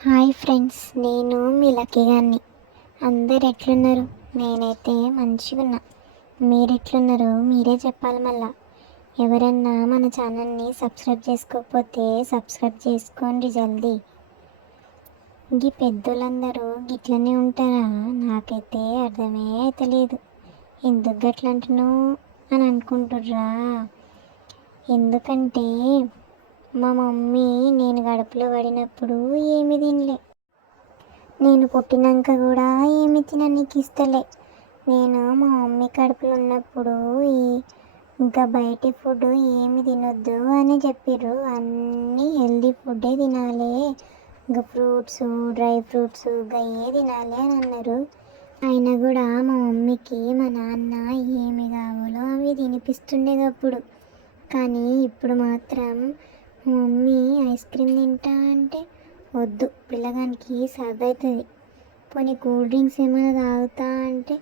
Hi friends నేను మీ lucky గారిని. అందరు ఎట్లున్నారు? నేనైతే మంచిగా ఉన్నా. మీరు ఎట్లున్నారు మీరే చెప్పాలి మళ్ళా. ఎవరన్నా మన ఛానల్ని సబ్స్క్రైబ్ చేసుకోకపోతే సబ్స్క్రైబ్ చేసుకోండి జల్దీ. గీ పెద్దోళ్ళందరూ గిట్లనే ఉంటారా? నాకైతే అర్థమే తెలియదు ఎందుకు గట్లంటున్నావు అని అనుకుంటుర్రా? ఎందుకంటే మా మమ్మీ నేను గడపలో పడినప్పుడు ఏమి తినలే. నేను పుట్టినాక కూడా ఏమి తిననీకి ఇస్తలే నేను మా మమ్మీ కడుపులో ఉన్నప్పుడు ఈ ఇంకా బయటి ఫుడ్ ఏమి తినొద్దు అని చెప్పారు అన్నీ హెల్దీ ఫుడ్డే తినాలి. ఇంకా ఫ్రూట్స్ డ్రై ఫ్రూట్స్ గయ్యే తినాలి అని అన్నారు. అయినా కూడా మా మమ్మీకి మా నాన్న ఏమి కావాలో అవి తినిపిస్తుండేది అప్పుడు. కానీ ఇప్పుడు మాత్రం మమ్మీ ఐస్ క్రీమ్ తింటా అంటే వద్దు పిల్లగానికి సర్ది అవుతుంది పోనీ కూల్ డ్రింక్స్ ఏమైనా తాగుతా అంటే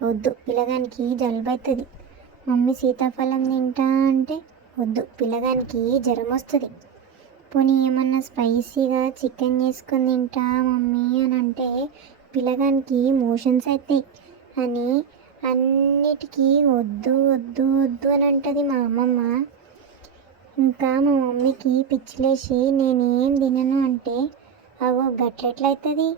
వద్దు పిల్లగానికి జలుబు అవుతుంది మమ్మీ సీతాఫలం తింటా అంటే వద్దు పిల్లగానికి జ్వరం వస్తుంది పోనీ ఏమన్నా స్పైసీగా చికెన్ చేసుకొని తింటా మమ్మీ అని అంటే పిల్లగానికి మోషన్స్ అవుతాయి అని అన్నిటికీ వద్దు వద్దు వద్దు అని అంటుంది మా అమ్మమ్మ. ఇంకా మా మమ్మీకి పిచ్చిలేసి నేనేం తినను అంటే అగో గట్లెట్లయితుంది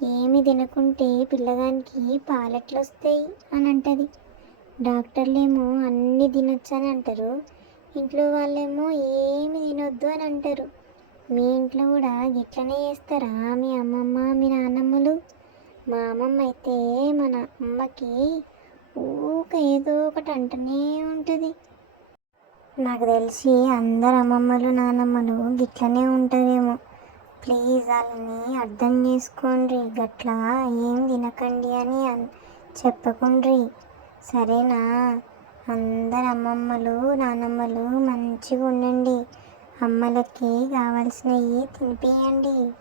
ఏమి తినకుంటే పిల్లగానికి పాలెట్లు వస్తాయి అని అంటది. డాక్టర్లేమో అన్నీ తినొచ్చు అని అంటారు. ఇంట్లో వాళ్ళేమో ఏమి తినొద్దు అని అంటారు. మీ ఇంట్లో కూడా గిట్లనే చేస్తారా మీ అమ్మమ్మ మీ నాన్నమ్మలు మా అమ్మమ్మ అయితే మన అమ్మకి ఊక ఏదో ఒకటి అంటూనే ఉంటుంది. నాకు తెలిసి అందరు అమ్మమ్మలు నానమ్మలు గిట్లనే ఉంటారేమో. ప్లీజ్ వాళ్ళని అర్థం చేసుకోండి. గట్లా ఏం తినకండి అని అన్- చెప్పకుండ్రి. సరేనా? అందరు అమ్మమ్మలు నానమ్మలు మంచిగా ఉండండి అమ్మలకి కావాల్సినవి తినిపియండి.